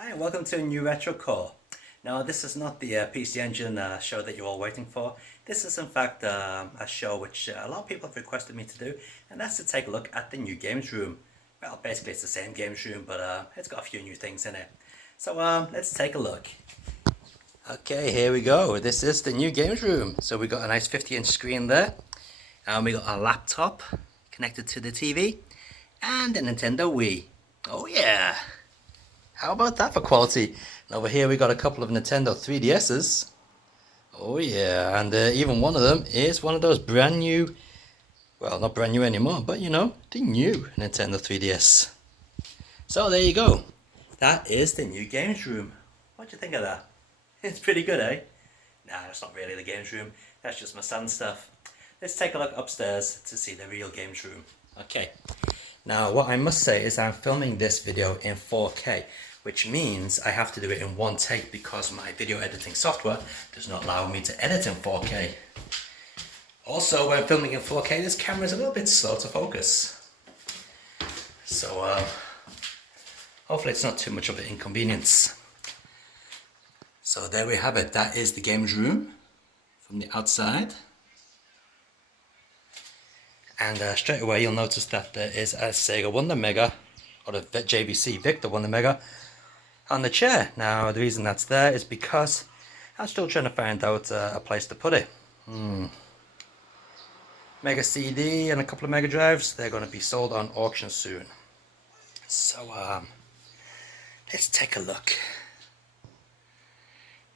Hi, welcome to a new Retro Core. Now, this is not the PC Engine show that you're all waiting for. This is, in fact, a show which a lot of people have requested me to do, and that's to take a look at the new Games Room. Well, basically, it's the same Games Room, but it's got a few new things in it. So, let's take a look. Okay, here we go. This is the new Games Room. So, we got a nice 50-inch screen there, and we got a laptop connected to the TV, and a Nintendo Wii. Oh, yeah! How about that for quality? And over here we got a couple of Nintendo 3DS's. Oh yeah, and even one of them is one of those brand new, well, not brand new anymore, but you know, the new Nintendo 3DS. So there you go. That is the new games room. What do you think of that? It's pretty good, eh? Nah, that's not really the games room. That's just my son's stuff. Let's take a look upstairs to see the real games room. Okay. Now, what I must say is I'm filming this video in 4K, which means I have to do it in one take because my video editing software does not allow me to edit in 4K. Also, when filming in 4K, this camera is a little bit slow to focus. So, hopefully it's not too much of an inconvenience. So there we have it. That is the games room from the outside. And straight away you'll notice that there is a Sega Wonder Mega, or the JVC Victor Wonder Mega, on the chair. Now the reason that's there is because I'm still trying to find out a place to put it. Mega CD and a couple of Mega Drives, they're going to be sold on auction soon. So let's take a look.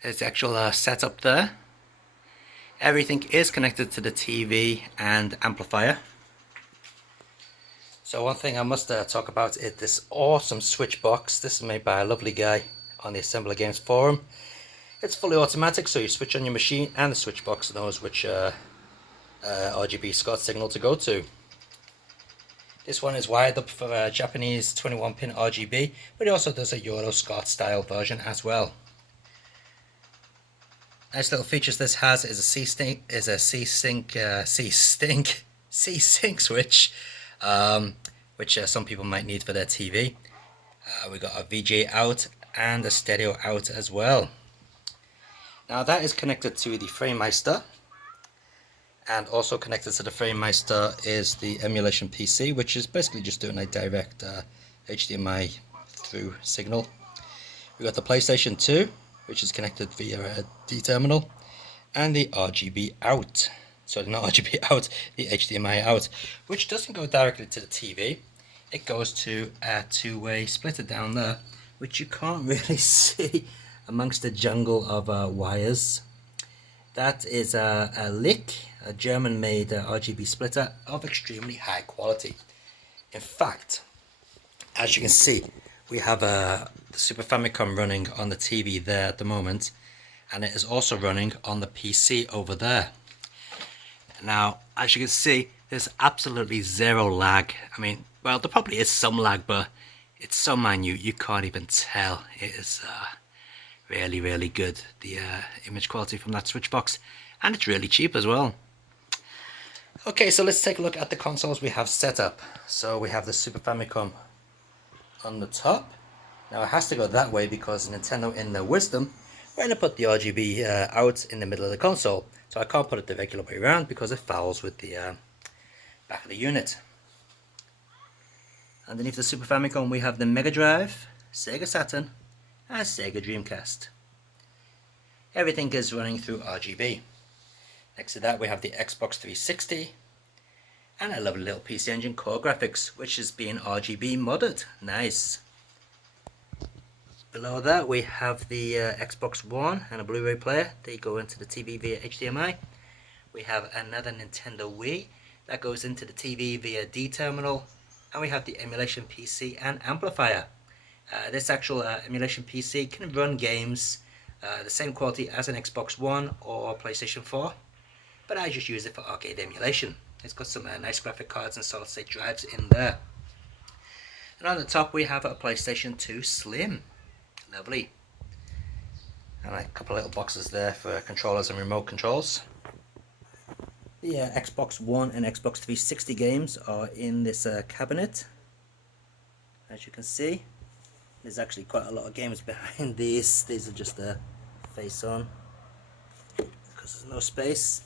There's the actual setup there. Everything is connected to the TV and amplifier. So one thing I must talk about is this awesome switch box. This is made by a lovely guy on the Assembler Games forum. It's fully automatic, so you switch on your machine and the switch box knows which RGB SCOT signal to go to. This one is wired up for a Japanese 21-pin RGB, but it also does a Euro SCOT style version as well. Nice little features this has is a C-Sync switch, which some people might need for their TV. We got a VGA out and a stereo out as well. Now that is connected to the FrameMeister, and also connected to the FrameMeister is the emulation PC, which is basically just doing a direct HDMI through signal. We got the PlayStation 2, which is connected via a D terminal, and the RGB out. Sorry, not RGB out, the HDMI out, which doesn't go directly to the TV. It goes to a two-way splitter down there, which you can't really see amongst the jungle of wires. That is a LIC, a German-made RGB splitter of extremely high quality. In fact, as you can see, we have the Super Famicom running on the TV there at the moment, and it is also running on the PC over there. Now, as you can see, there's absolutely zero lag. I mean, well, there probably is some lag, but it's so minute you can't even tell. It is really, really good, the image quality from that switch box, and it's really cheap as well. Okay, so let's take a look at the consoles we have set up. So we have the Super Famicom on the top. Now it has to go that way because Nintendo, in their wisdom, we're going to put the RGB out in the middle of the console. So I can't put it the regular way around because it fouls with the back of the unit. Underneath the Super Famicom we have the Mega Drive, Sega Saturn, and Sega Dreamcast. Everything is running through RGB. Next to that we have the Xbox 360 and a lovely little PC Engine Core Graphics, which is being RGB modded. Nice. Below that we have the Xbox One and a Blu-ray player. They go into the TV via HDMI. We have another Nintendo Wii that goes into the TV via D terminal, and we have the emulation PC and amplifier. This actual emulation PC can run games the same quality as an Xbox One or PlayStation 4, but I just use it for arcade emulation. It's got some nice graphic cards and solid state drives in there. And on the top we have a PlayStation 2 Slim. Lovely. And a couple of little boxes there for controllers and remote controls. The Xbox One and Xbox 360 games are in this cabinet, as you can see. There's actually quite a lot of games behind these. These are just face on because there's no space.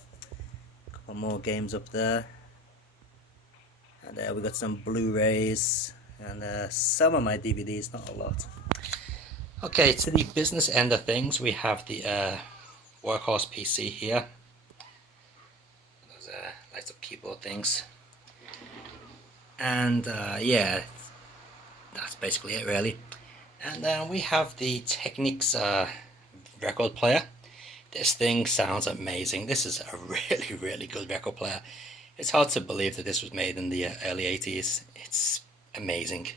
A couple more games up there. And we got some Blu-rays and some of my DVDs, not a lot. Okay, to the business end of things, we have the Workhorse PC here. Those lights up keyboard things. And yeah, that's basically it really. And we have the Technics record player. This thing sounds amazing. This is a really good record player. It's hard to believe that this was made in the early 80s. It's amazing.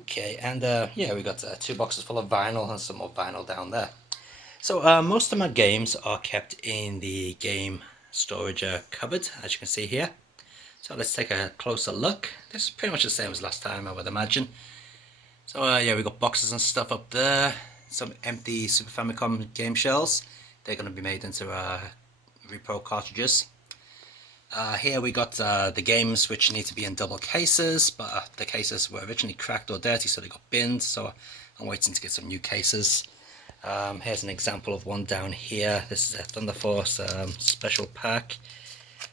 Okay, and yeah, we got 2 boxes full of vinyl and some more vinyl down there. So most of my games are kept in the game storage cupboard, as you can see here. So let's take a closer look. This is pretty much the same as last time, I would imagine. So yeah, we got boxes and stuff up there. Some empty Super Famicom game shells. They're going to be made into repro cartridges. Here we got the games which need to be in double cases, but the cases were originally cracked or dirty, so they got binned. So I'm waiting to get some new cases. Here's an example of one down here. This is a Thunder Force special pack.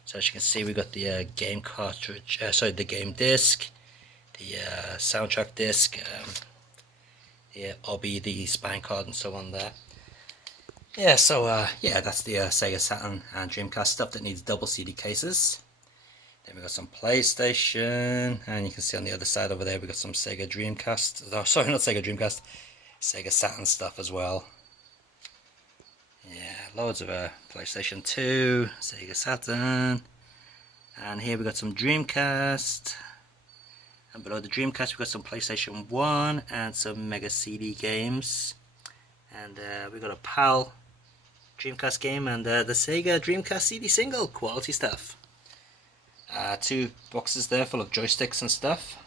So as you can see, we got the game cartridge, the game disc, the soundtrack disc, the obby, the spine card, and so on there. Yeah, so yeah, that's the Sega Saturn and Dreamcast stuff that needs double CD cases. Then we got some PlayStation, and you can see on the other side over there we got some Sega Dreamcast. Oh, sorry, not Sega Dreamcast, Sega Saturn stuff as well. Yeah, loads of PlayStation 2, Sega Saturn, and here we got some Dreamcast. And below the Dreamcast we got some PlayStation 1 and some Mega CD games. And we got a PAL Dreamcast game and the Sega Dreamcast CD single, quality stuff. 2 boxes there full of joysticks and stuff.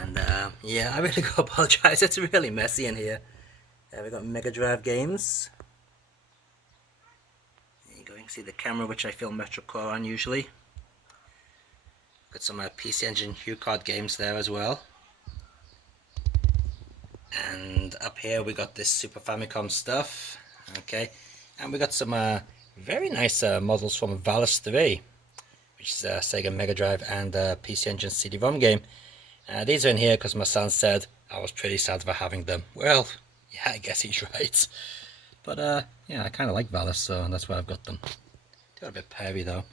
And yeah, I really gotta apologise, it's really messy in here. We got Mega Drive games. There you go, you can see the camera which I film Metrocore on usually. Got some PC Engine HuCard games there as well. And up here we got this Super Famicom stuff, okay, and we got some very nice models from Valis 3, which is a Sega Mega Drive and PC Engine CD-ROM game. These are in here because my son said I was pretty sad for having them. Well, yeah, I guess he's right. But yeah, I kind of like Valis, so that's why I've got them. They're a bit pervy though.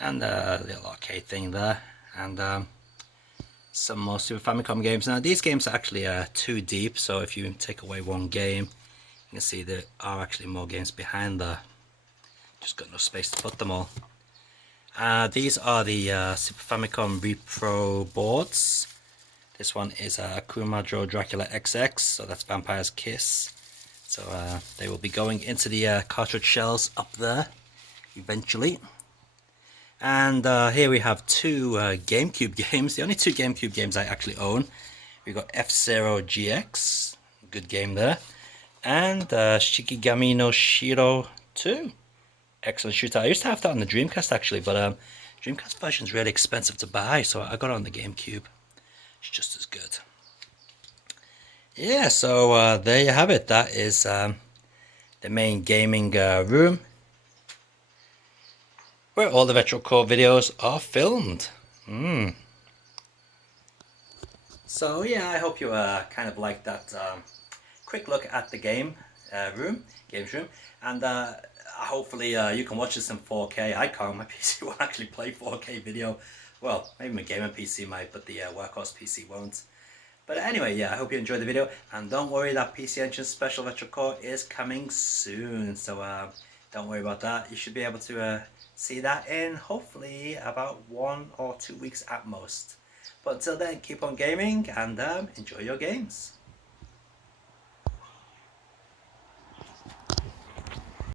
And a little arcade thing there, and some more Super Famicom games. Now these games are actually too deep, so if you take away one game, you can see there are actually more games behind there. Just got no space to put them all. These are the Super Famicom Repro boards. This one is Kumajo Dracula XX, so that's Vampire's Kiss. So they will be going into the cartridge shells up there eventually. And here we have 2 GameCube games, the only 2 GameCube games I actually own. We got F-Zero GX, good game there, and Shikigami no Shiro 2, excellent shooter. I used to have that on the Dreamcast actually, but Dreamcast version is really expensive to buy, so I got it on the GameCube. It's just as good. Yeah, so there you have it. That is the main gaming room, where all the Retrocore videos are filmed. So yeah, I hope you kind of liked that quick look at the games room, and hopefully you can watch this in 4K. I can't, my PC won't actually play 4K video. Well, maybe my gaming PC might, but the Workhorse PC won't. But anyway, yeah, I hope you enjoyed the video, and don't worry, that PC Engine Special Retrocore is coming soon, so don't worry about that. You should be able to see that in hopefully about 1 or 2 weeks at most. But until then, keep on gaming and enjoy your games.